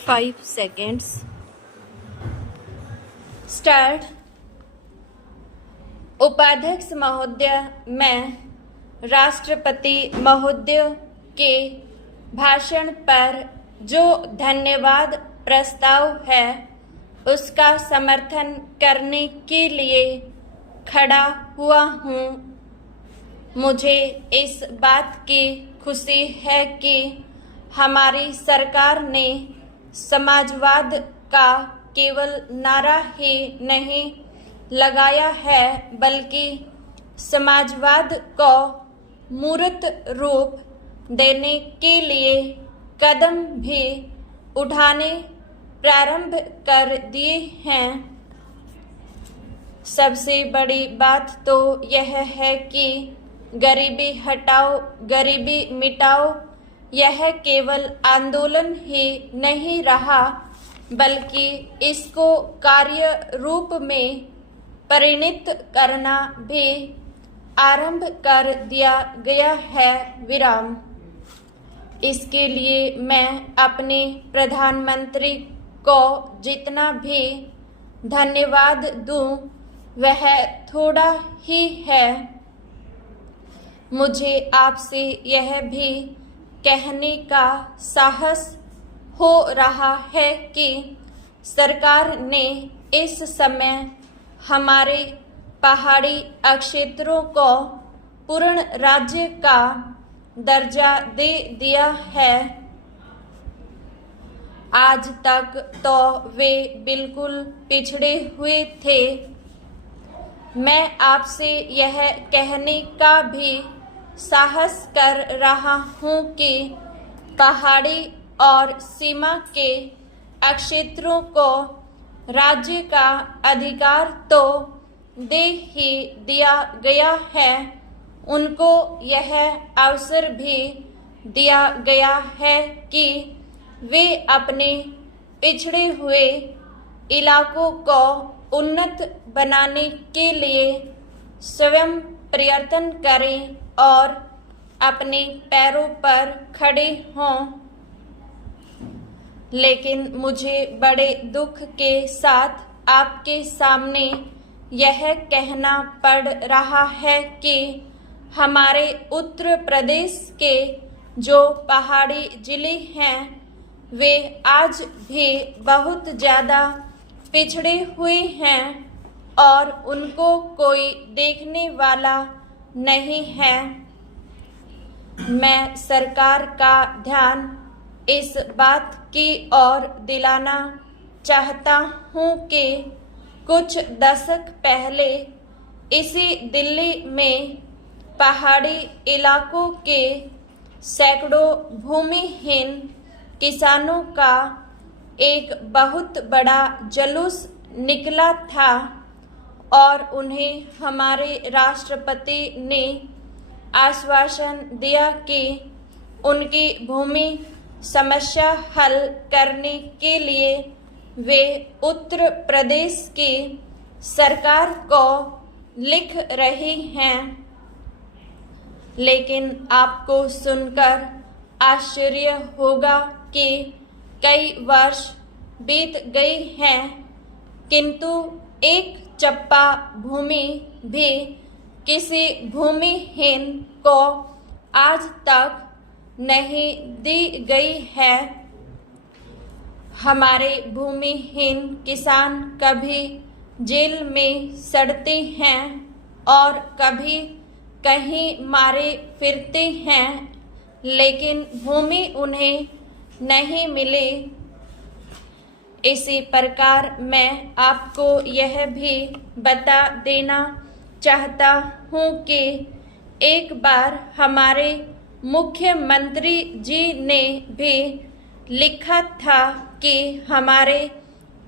5 seconds. Start. उपाध्यक्ष महोदय, मैं राष्ट्रपति महोदय के भाषण पर जो धन्यवाद प्रस्ताव है उसका समर्थन करने के लिए खड़ा हुआ हूँ। मुझे इस बात की खुशी है कि हमारी सरकार ने समाजवाद का केवल नारा ही नहीं लगाया है बल्कि समाजवाद को मूर्त रूप देने के लिए कदम भी उठाने प्रारंभ कर दिए हैं। सबसे बड़ी बात तो यह है कि गरीबी हटाओ गरीबी मिटाओ यह केवल आंदोलन ही नहीं रहा बल्कि इसको कार्य रूप में परिणित करना भी आरंभ कर दिया गया है। विराम। इसके लिए मैं अपने प्रधानमंत्री को जितना भी धन्यवाद दूं वह थोड़ा ही है। मुझे आपसे यह भी कहने का साहस हो रहा है कि सरकार ने इस समय हमारे पहाड़ी क्षेत्रों को पूर्ण राज्य का दर्जा दे दिया है। आज तक तो वे बिल्कुल पिछड़े हुए थे। मैं आपसे यह कहने का भी साहस कर रहा हूँ कि पहाड़ी और सीमा के क्षेत्रों को राज्य का अधिकार तो दे ही दिया गया है, उनको यह अवसर भी दिया गया है कि वे अपने पिछड़े हुए इलाकों को उन्नत बनाने के लिए स्वयं प्रयत्न करें और अपने पैरों पर खड़े हों। लेकिन मुझे बड़े दुख के साथ आपके सामने यह कहना पड़ रहा है कि हमारे उत्तर प्रदेश के जो पहाड़ी जिले हैं वे आज भी बहुत ज़्यादा पिछड़े हुए हैं और उनको कोई देखने वाला नहीं है। मैं सरकार का ध्यान इस बात की ओर दिलाना चाहता हूँ कि कुछ दशक पहले इसी दिल्ली में पहाड़ी इलाकों के सैकड़ों भूमिहीन किसानों का एक बहुत बड़ा जुलूस निकला था और उन्हें हमारे राष्ट्रपति ने आश्वासन दिया कि उनकी भूमि समस्या हल करने के लिए वे उत्तर प्रदेश की सरकार को लिख रही हैं। लेकिन आपको सुनकर आश्चर्य होगा कि कई वर्ष बीत गए हैं किंतु एक चप्पा भूमि भी किसी भूमिहीन को आज तक नहीं दी गई है। हमारे भूमिहीन किसान कभी जेल में सड़ते हैं और कभी कहीं मारे फिरते हैं लेकिन भूमि उन्हें नहीं मिली। इसी प्रकार मैं आपको यह भी बता देना चाहता हूँ कि एक बार हमारे मुख्यमंत्री जी ने भी लिखा था कि हमारे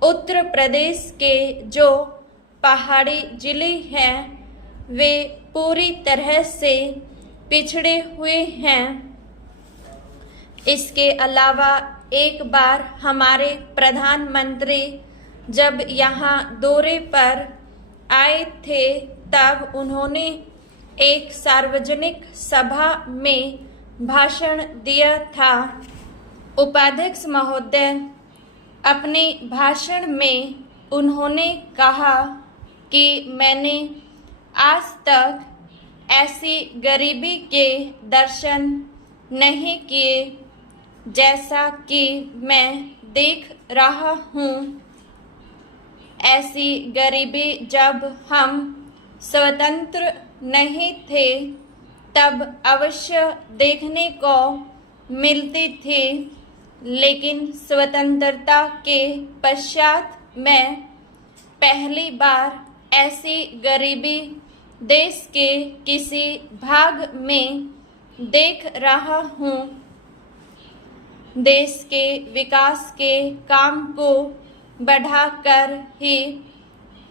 उत्तर प्रदेश के जो पहाड़ी जिले हैं वे पूरी तरह से पिछड़े हुए हैं। इसके अलावा एक बार हमारे प्रधानमंत्री जब यहाँ दौरे पर आए थे तब उन्होंने एक सार्वजनिक सभा में भाषण दिया था। उपाध्यक्ष महोदय, अपने भाषण में उन्होंने कहा कि मैंने आज तक ऐसी गरीबी के दर्शन नहीं किए जैसा कि मैं देख रहा हूँ। ऐसी गरीबी जब हम स्वतंत्र नहीं थे तब अवश्य देखने को मिलती थी, लेकिन स्वतंत्रता के पश्चात मैं पहली बार ऐसी गरीबी देश के किसी भाग में देख रहा हूँ। देश के विकास के काम को बढ़ाकर ही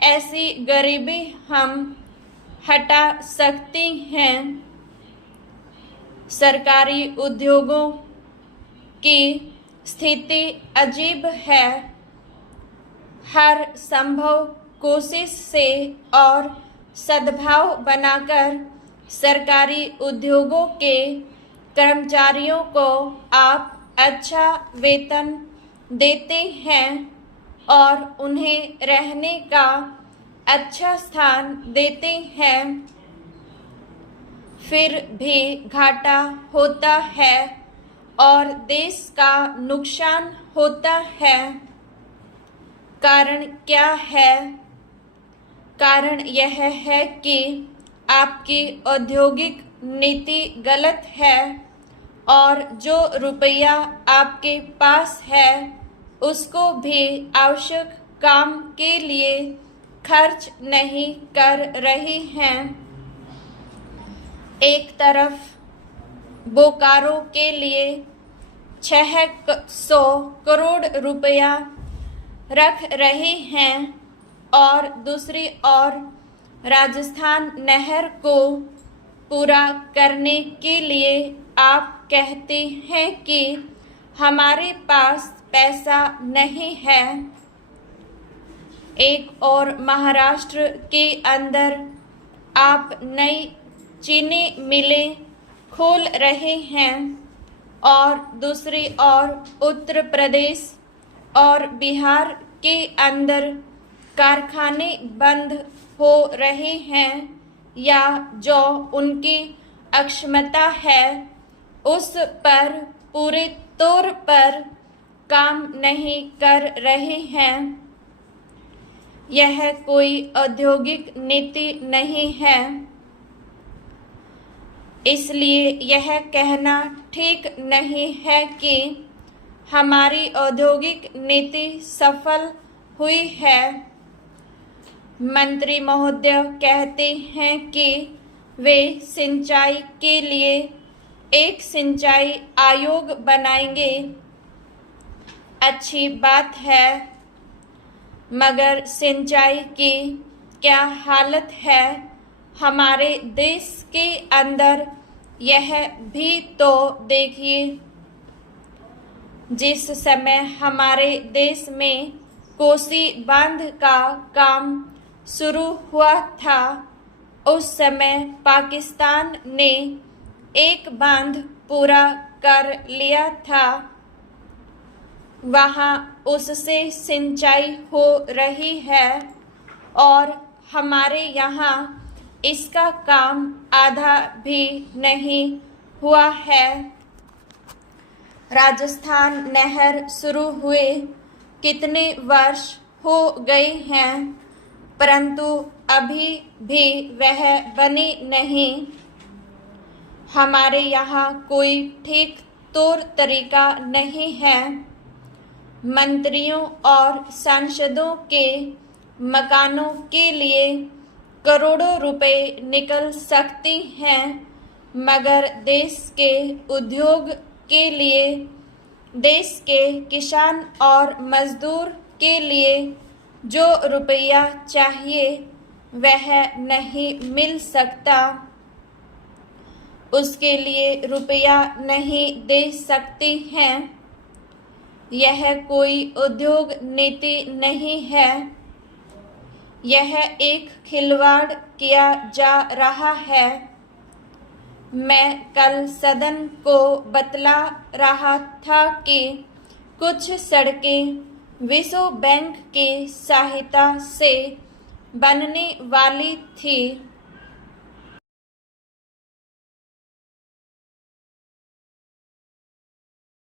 ऐसी गरीबी हम हटा सकते हैं। सरकारी उद्योगों की स्थिति अजीब है। हर संभव कोशिश से और सद्भाव बनाकर सरकारी उद्योगों के कर्मचारियों को आप अच्छा वेतन देते हैं और उन्हें रहने का अच्छा स्थान देते हैं, फिर भी घाटा होता है और देश का नुकसान होता है। कारण क्या है? कारण यह है कि आपकी औद्योगिक नीति गलत है और जो रुपया आपके पास है उसको भी आवश्यक काम के लिए खर्च नहीं कर रही हैं। एक तरफ बोकारो के लिए 600 करोड़ रुपया रख रहे हैं और दूसरी ओर राजस्थान नहर को पूरा करने के लिए आप कहते हैं कि हमारे पास पैसा नहीं है। एक और महाराष्ट्र के अंदर आप नई चीनी मिलें खोल रहे हैं और दूसरी ओर उत्तर प्रदेश और बिहार के अंदर कारखाने बंद हो रहे हैं या जो उनकी अक्षमता है उस पर पूरे तौर पर काम नहीं कर रहे हैं। यह कोई औद्योगिक नीति नहीं है, इसलिए यह कहना ठीक नहीं है कि हमारी औद्योगिक नीति सफल हुई है। मंत्री महोदय कहते हैं कि वे सिंचाई के लिए एक सिंचाई आयोग बनाएंगे। अच्छी बात है, मगर सिंचाई की क्या हालत है हमारे देश के अंदर, यह भी तो देखिए। जिस समय हमारे देश में कोसी बांध का काम शुरू हुआ था उस समय पाकिस्तान ने एक बांध पूरा कर लिया था। वहाँ उससे सिंचाई हो रही है और हमारे यहाँ इसका काम आधा भी नहीं हुआ है। राजस्थान नहर शुरू हुए कितने वर्ष हो गए हैं, परंतु अभी भी वह बनी नहीं। हमारे यहाँ कोई ठीक तौर तरीका नहीं है। मंत्रियों और सांसदों के मकानों के लिए करोड़ों रुपए निकल सकती हैं, मगर देश के उद्योग के लिए, देश के किसान और मजदूर के लिए जो रुपया चाहिए वह नहीं मिल सकता। उसके लिए रुपया नहीं दे सकती हैं। यह कोई उद्योग नीति नहीं है, यह एक खिलवाड़ किया जा रहा है। मैं कल सदन को बतला रहा था कि कुछ सड़कें विश्व बैंक की सहायता से बनने वाली थी।